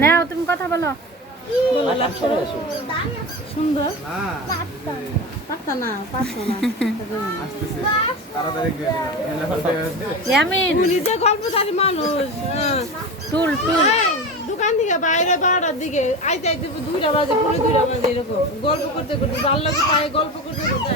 নাও তুমি কথা বলো। সুন্দর। দোকান থেকে বাইরে বারোটার দিকে আইতে আইতে দুইটা বাজে পুরো দুইটা বাজে এরকম। গল্প করতে করতে ভালো লাগে গল্প করতে করতে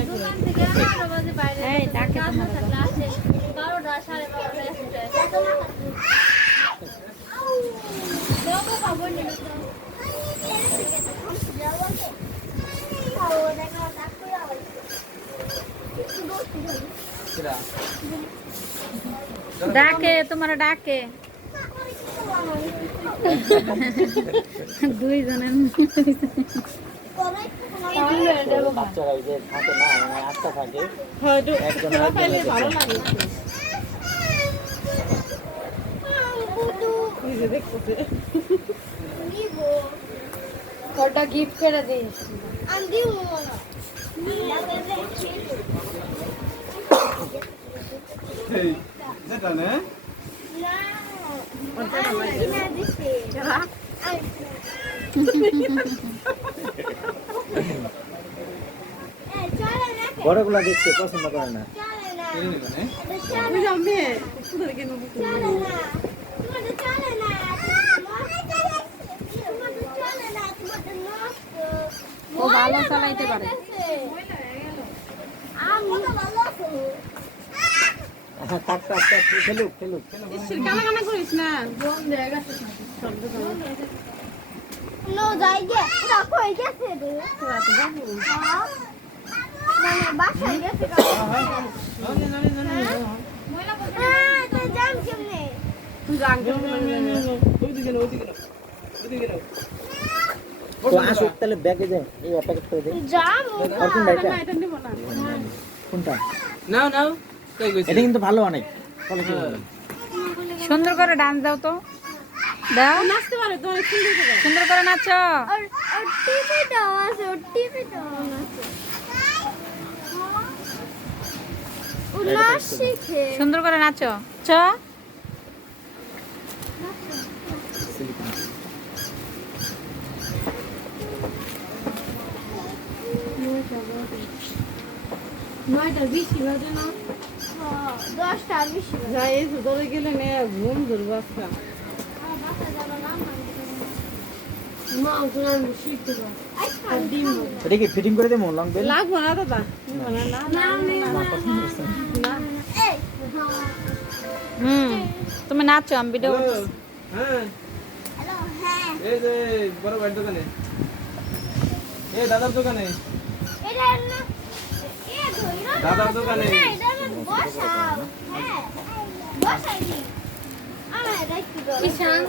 ডাকে তোমার ডাকে তোমার ডাকে। দুইজনের যে থাকে না মানে একজন নিজে দেখতেছে। ওটা গিফট করে দিস বড়গুলা দেখতে পছন্দ করে না বুঝলাম মেয়ে তোদের কেন ও ভালো চালাইতে পারে হ্যাঁ, থাক থাক থাক খেলুক খেলুক কানা কানা করিস না No, যাই গে ওরা কই গেছে রে মানে বাসায় গেছে হ্যাঁ তো জাম কেমনে? তুই রাগ ওইদিকে না ওইদিকে না ওইদিকে না তো আসুক তাহলে ব্যাগে দে এই প্যাকেট করে দে জাম আর কোনটা এটা? এটা নিব না। কোনটা? নাও নাও। এটা কিন্তু ভালো অনেক। চলো কি বলো? সুন্দর করে ডান্স দাও তো। দাও। নাচতে পারে তো সুন্দর করে সুন্দর করে নাচো। আর আর আছে শিখে। সুন্দর করে নাচো। চ। নয়টা বেশি বাজে না হ্যাঁ, দশটা বেশি যাই এই ধরে গেলে নে ঘুম ধরবো আজকে মা ওখানে আমি শিখতে পারব আর ডিম এটা কি ফিটিং করে দেবো লং বেল লাগবো না দাদা নিবো না না না না না এই হুম তুমি নাচো আমি ভিডিও হ্যাঁ হ্যাঁ এই যে বড় ভাইয়ের দোকানে এই দাদার দোকানে দাদার দোকানে বসাও। হ্যাঁ বসাই দি আমার কিষান